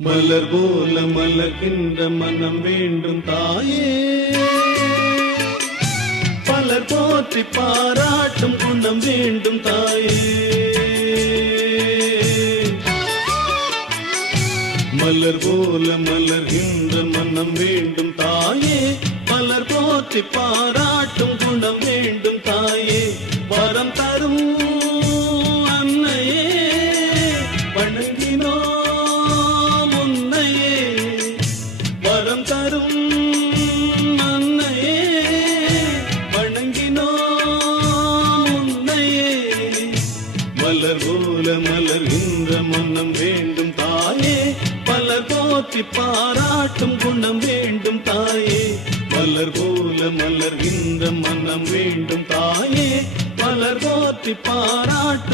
மலர் போல மலர்கின்ற மனம் வேண்டும் தாயே. பலர் போற்றி பாராட்டும் குணம் வேண்டும் தாயே. மலர் போல மலர்கின்ற மனம் வேண்டும் தாயே. பலர் போற்றி பாராட்டும் குணம் மலர் போல மலர்கின்ற மன்னம் வேண்டும் தாயே. பலர் போற்றி பாராட்டும் குணம் வேண்டும் தாயே. மலர் போல மலர்கின்ற மன்னம் வேண்டும் தாயே. பலர் போற்றி பாராட்டும்